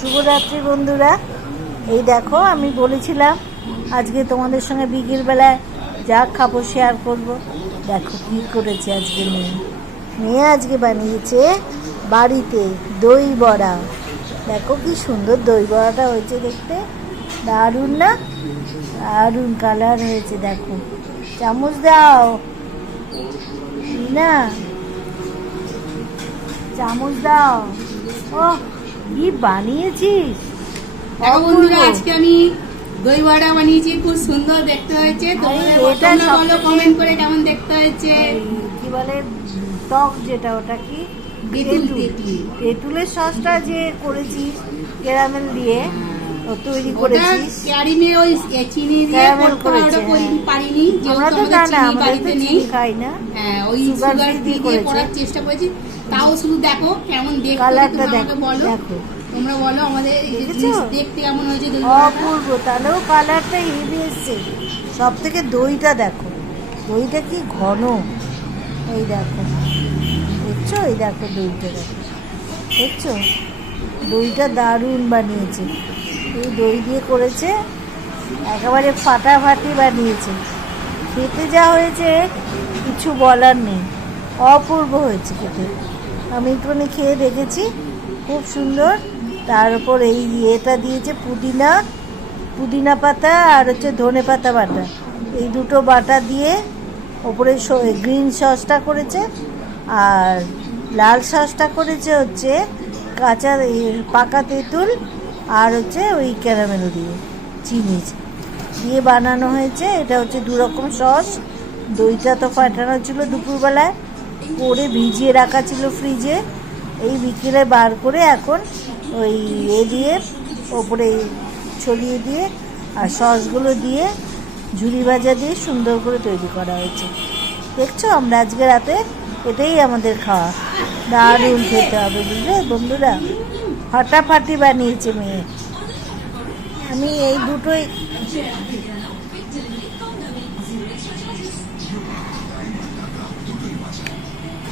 শুভরাত্রি বন্ধুরা। এই দেখো, আমি বলেছিলাম, আজকে তোমাদের সঙ্গে বিকেলবেলায় যা খাব শেয়ার করব। দেখো কী করেছে আজকে মেয়ে। মেয়ে আজকে বানিয়েছে বাড়িতে দই বড়া। দেখো কি সুন্দর দই বড়াটা হয়েছে দেখতে। দারুণ না? দারুণ কালার হয়েছে, দেখো। চামচ দাও। না? চামচ দাও। ও কি বানিয়েছিস? দেখো বন্ধুরা আজকে আমি দই বড়া বানিয়েছি খুব সুন্দর দেখতে হয়েছে। তোমরা বলো কমেন্ট করে কেমন দেখতে হয়েছে? কি বলে টক যেটা ওটা কি? তেঁতুল, তেঁতুল। তেঁতুল। তেঁতুলের সসটা যে করেছিস কেরামেল দিয়ে ও তৈরি করেছিস? ক্যারিমে ওই চিনি দিয়ে Caramel করতে হয়, করেছে, হ্যাঁ। পারিনি আমরা তো আমাদের চিনি খাই না। হ্যাঁ ওই সুগার দিয়ে। করার চেষ্টা করেছি। তাও শুধু দেখো কেমন দেখতে কালারটা তোমরা দেখো বলো। তোমরা বলো আমাদের দেখতে কেমন হয়েছে অপূর্ব তাহলেও কালারটা হেভি এসছে। সব থেকে দইটা দেখো। দইটা কি ঘন? এই দেখো। দেখছ? এই দেখো দইটা দেখো। দেখছ? দইটা দারুণ বানিয়েছে। এই দই দিয়ে করেছে। একেবারে ফাটাফাটি বানিয়েছে। খেতে যা হয়েছে, কিছু বলার নেই। অপূর্ব হয়েছে খেতে। আমি একটুখানি খেয়ে দেখেছি, খুব সুন্দর। তার উপর এই ইয়েটা দিয়েছে পুদিনা পুদিনা পাতা আর হচ্ছে ধনে পাতা বাটা। এই দুটো বাটা দিয়ে ওপরে গ্রিন সসটা করেছে আর লাল সসটা করেছে হচ্ছে কাঁচা পাকা তেঁতুল আর হচ্ছে ওই ক্যারামেল দিয়ে, চিনি। দিয়ে বানানো হয়েছে, এটা হচ্ছে দু রকম সস। দইটা তো ফাটানো ছিল দুপুরবেলায়, করে ভিজিয়ে রাখা ছিল ফ্রিজে। এই বিকেলে বার করে এখন ওই এ দিয়ে ওপরে ছড়িয়ে দিয়ে আর সসগুলো দিয়ে ঝুড়ি ভাজা দিয়ে সুন্দর করে তৈরি করা হয়েছে। দেখছ, আমরা আজকে রাতে এটাই আমাদের খাওয়া। দারুণ খেতে হবে বুঝলে বন্ধুরা। ফাটাফাটি বানিয়েছে মেয়ে। আমি এই দুটোই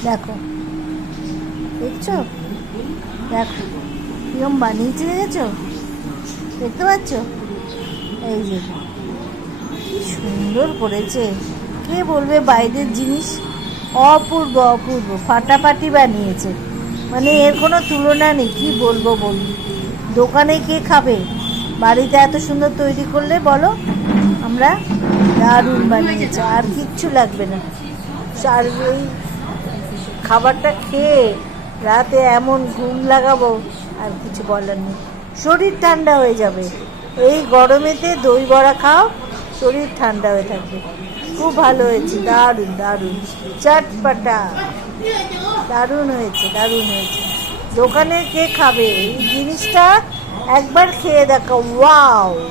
দেখো। দেখছ? দেখো। কিরম বানিয়েছে দেখেছ? দেখতে পাচ্ছ? এই যে। কি সুন্দর করেছে। কে বলবে বাইরের জিনিস? অপূর্ব অপূর্ব। ফাটাফাটি বানিয়েছে। মানে এর কোনো তুলনা নেই, কি বলব বলি দোকানে কে খাবে? বাড়িতে এত সুন্দর তৈরি করলে বলো, আমরা দারুণ বানিয়েছে, আর কিচ্ছু লাগবে না। আর এই খাবারটা খেয়ে রাতে এমন ঘুম লাগাবো, আর কিছু বলার নেই। শরীর ঠান্ডা হয়ে যাবে। এই গরমেতে দই বড়া খাও, শরীর ঠান্ডা হয়ে থাকবে। খুব ভালো হয়েছে, দারুণ দারুণ। চটপাটা। দারুণ হয়েছে দারুণ হয়েছে। দোকানে কে খাবে? এই জিনিসটা একবার খেয়ে দেখো, ওয়াও!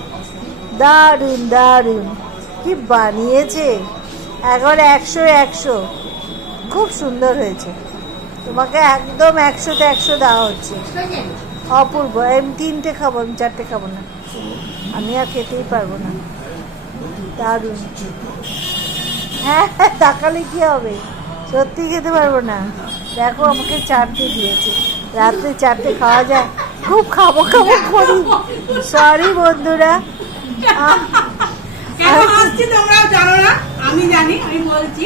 দারুণ দারুণ। কি বানিয়েছে? একবার একশো একশো। খুব সুন্দর হয়েছে। তোমাকে একদম একশোতে একশো দেওয়া হচ্ছে। অপূর্ব। আমি তিনটে খাব, আমি চারটে খাব না। আমি আর খেতেই পারব না। দারুণ। হ্যাঁ তাকালে কি হবে? সত্যি খেতে পারব না। দেখো আমাকে চারটে দিয়েছে। রাত্রে চারটে খাওয়া যায়। খুব খাব খাব করি। সরি বন্ধুরা। তোমরা জানো না? আমি জানি আমি বলছি।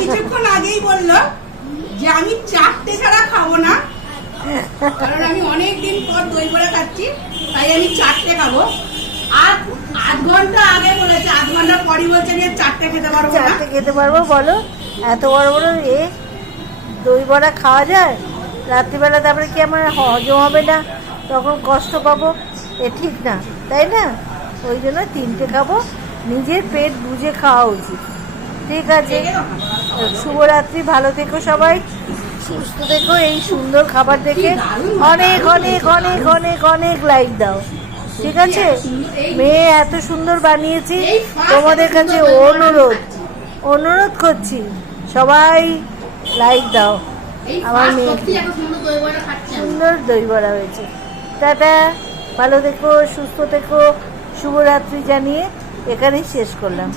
কিছুক্ষণ আগেই বলল যে আমি চারটে ছাড়া খাব না। কারণ আমি অনেক দিন পর দই বড়া খাচ্ছি তাই আমি চারটে খাব। আর আধ ঘণ্টা আগে বলেছে আধ ঘণ্টা পরই বলছে যে চারটে খেতে পারব চারটে খেতে পারব বলো। এত বড় বড় এ দই বড়া খাওয়া যায়? রাত্রিবেলা তারপরে কি আমার হজম হবে না? তখন কষ্ট পাবো? এ ঠিক না, তাই না? ওই জন্য তিনটে খাব। নিজের পেট বুঝে খাওয়া উচিত। ঠিক আছে? শুভরাত্রি, ভালো থেকো সবাই। সুস্থ থেকো এই সুন্দর খাবার দেখে। অনেক অনেক অনেক অনেক অনেক লাইক দাও। ঠিক আছে? মেয়ে এত সুন্দর বানিয়েছি। তোমাদের কাছে অনুরোধ। অনুরোধ করছি। সবাই লাইক দাও। আমার মেয়ে সুন্দর দই বড়া হয়েছে। টাটা ভালো দেখো সুস্থ দেখো শুভরাত্রি জানিয়ে এখানেই শেষ করলাম।